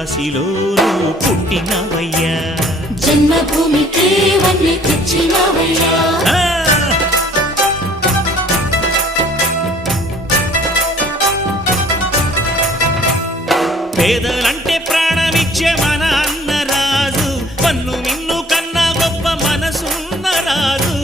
రాశిలోనూ పుట్టినవయ్యా. జన్మభూమికే పేదలంటే ప్రాణమిచ్చే మన అన్న రాజు పన్ను నిన్ను కన్నా గొప్ప మనసున్న రాజు.